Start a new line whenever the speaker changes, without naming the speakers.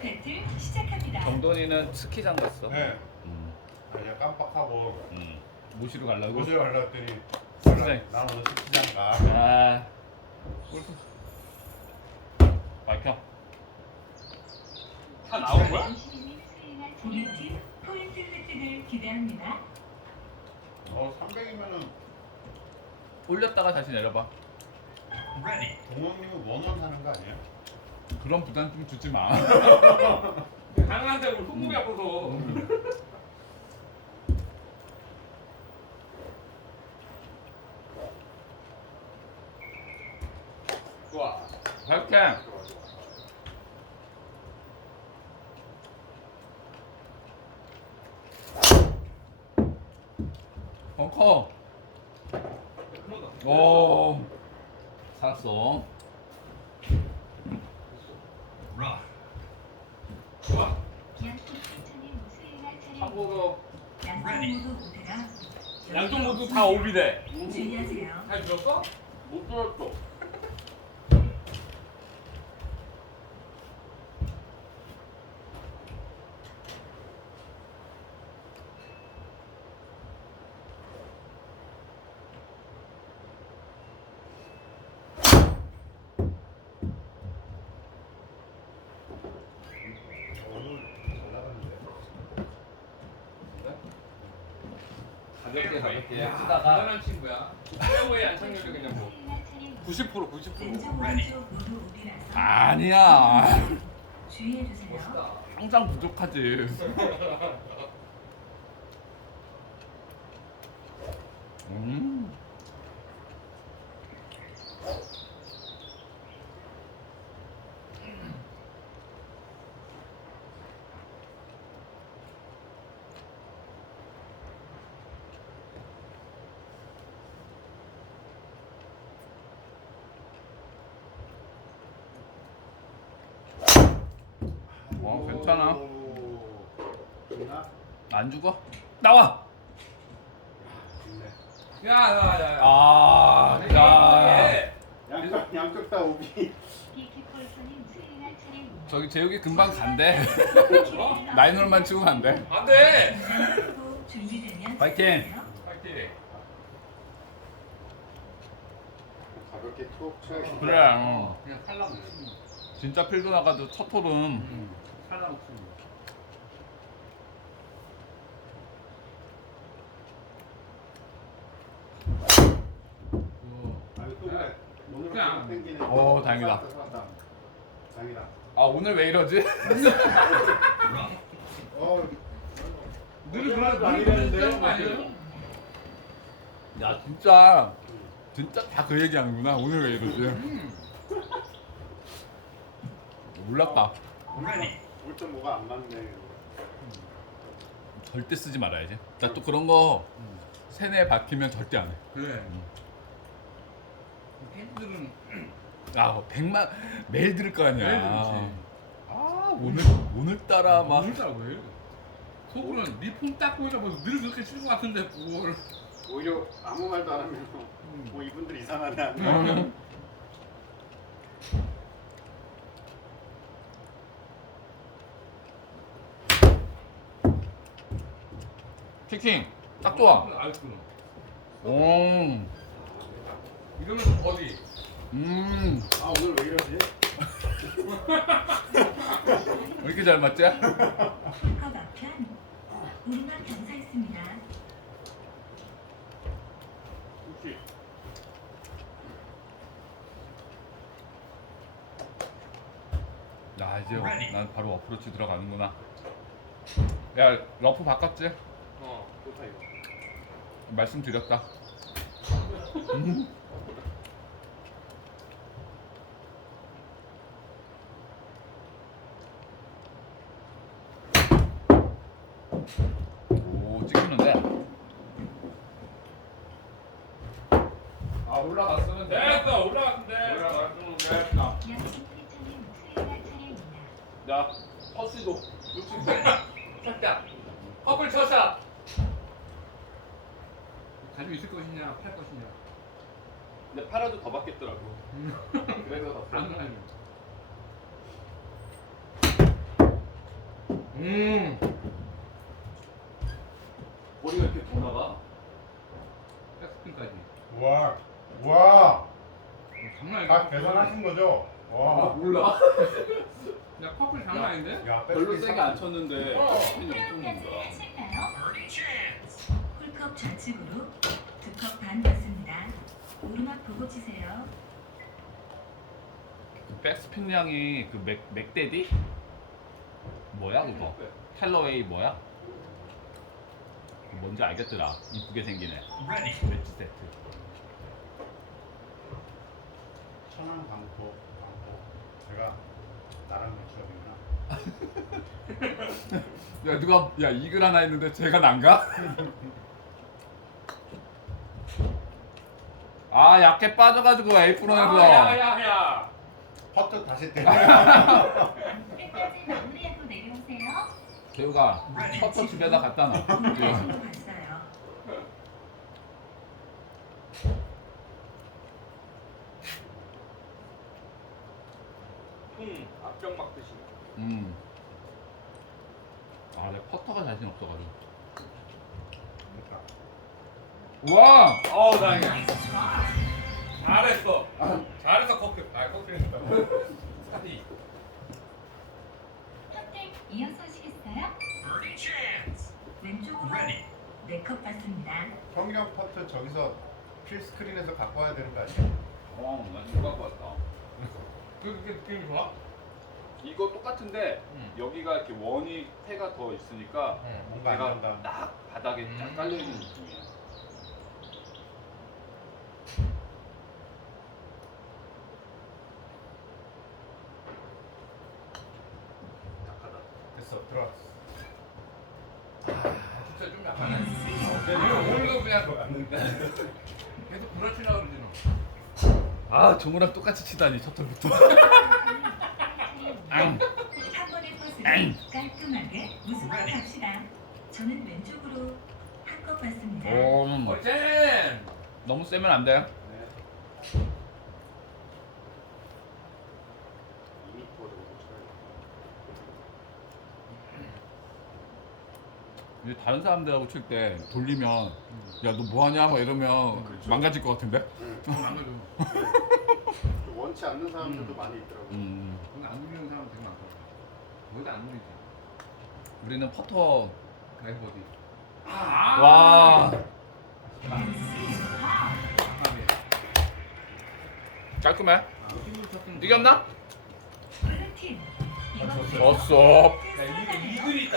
배틀 시작합니다.
정돈이는 스키장 갔어.
네.
음.
그냥 깜빡하고
모시러 가려고.
모시러 가려고 했더니
스키장.
난 오늘 스키장 가.
아. 골프. 밝혀.
다 나온 거야?
우리 팀 포인트 획득을 기대합니다.
300이면은
올렸다가 다시 내려봐.
동영님은 원원 사는 거 아니에요?
그런 부담 좀 주지 마.
가능한데 우리 손목이 아파서. 좋아.
밝혀. 벙커. 오. 살았어.
좋아.
양쪽 추천이 수행할 차례.
한국어
양쪽 모두 오대라.
양쪽 모두 다 오비래.
주의하세요.
잘 들었어? 못 들었어.
오늘 잘 나갔는데.
가볍게
야,
치다가
대단한 친구야. 페어웨이 안착률이 그냥 뭐 90%, 90%.
왼쪽 오른쪽 모두 오비라서
아니야.
주의해 주세요.
멋있다.
항상 부족하지. 음. 괜찮아.
오, 좋나?
안 죽어? 나와.
좋네.
야.
아, 야.
양쪽 다 오비.
비키폴터님 수행할 차례입니다.
저기 재욱이 금방 간대. 라인홀만 치고 간대.
안 돼.
준비되면
파이팅!
시작하세요.
파이팅.
가볍게 툭 쳐야겠다.
그래.
그냥 살라고.
진짜 필드 나가도 첫 홀은
살라고.
아니 또 그래. 오늘
그냥.
땡기네.
오, 다행이다.
살았다. 다행이다.
아 오늘 왜 이러지?
늘 그런 거 아니랬는데.
아니에요?
야 진짜 다 그 얘기하는구나. 오늘 왜 이러지? 몰랐다.
올때 뭐가 안 맞네.
절대 쓰지 말아야지. 나 또 그런 거 세뇌에 박히면 절대 안 해.
그래. 팬들은
아 100만 매일 들을 거 아니야.
매일 들지.
아 오늘따라 막
진짜 왜? 속으로는 니폰 닦고 있어서 늘 그렇게 쓸 것 같은데 뭘?
오히려 아무 말도 안 하면 뭐 이분들 이상하네.
키킹 딱 좋아.
알았구나.
오.
이러면 어디?
아 오늘 왜 이러지?
왜 이렇게 잘 맞지?
벙커 막판 오르막 경사했습니다.
혹시
야 이제 난 바로 어프로치 들어가는구나. 야 러프 바꿨지?
좋다 이거.
말씀드렸다. 오 찍히는데. 아 올라갔으면 돼.
됐어 올라갔는데.
올라갔으면 됐다.
양쪽 피처님 수행할 차례입니다.
야 허스도 60세.
샷다. 커플 쳤다. 가지고 있을 것이냐 팔 것이냐.
근데 팔아도 더 받겠더라고. 그래서 더
안 가요.
머리가 이렇게 돌아가.
백스핀까지.
와, 와,
장난 아니다.
다 계산하신 거죠? 와,
몰라.
야 커플 장난 아닌데?
야,
별로
백스핀
세게 안 쳤는데. 스핀이 엄청
프로까지
돈다.
하실까요? 홀컵 좌측으로 2컵 반 받습니다. 오르막 보고 치세요.
그 백스핀 양이 그 맥데디? 뭐야 그거? 텔러웨이 뭐야? 뭔지 알겠더라. 이쁘게 생기네. 매치 세트.
천안 강포. 제가 나랑 매출업이구나.
야 누가 야 이글 하나 있는데 제가 난가? 아 약해 빠져가지고 에이프론에서.
야야야.
퍼트 다시 때려.
끝까지 마무리하고 내려오세요.
개우가 퍼터 집에다 갖다 놔.
오른쪽으로 갔어요.
앞병 막듯이.
아 내가 퍼터가 자신 없어가지고.
그러니까.
와.
어우 다행이야. 잘했어. 잘했어 커플. 아 커플이니까. 사디.
선택 이어서 하시겠어요? 왼쪽으로 4컵 받습니다.
평경 퍼트 저기서 필 스크린에서 갖고 와야 되는 거 아니야?
난 이거 갖고 왔다.
그게 느낌이 좋아?
이거 똑같은데 여기가 이렇게 원이 패가 더 있으니까
뭔가 안
얘가
된다.
딱 바닥에 딱 깔려 있는 느낌이야.
됐어, 들어왔어.
진짜 좀 약하네. 오늘도 그냥 계속 그렇지나 그러지 너.
아 정우랑 똑같이 치다니 첫 턴부터.
한 번의 퍼스를 깔끔하게 우승으로 갑시다. 저는 왼쪽으로 한 컵 받습니다.
어쨌.
너무 세면 안 돼.
네. 2m 정도 쳐야
이제 다른 사람들하고 칠 때 돌리면 야 너 뭐하냐 막 이러면
그렇죠.
망가질 것 같은데?
안 가져.
원치 않는 사람들도 많이 있더라고요.
근데 안 누리는 사람 되게 많더라고. 거의 다안 누리지.
우리는 퍼터.
그래 버디.
와 깔끔해.
힘을 쳤으면
이겼나?
블루팀 이번
졌어.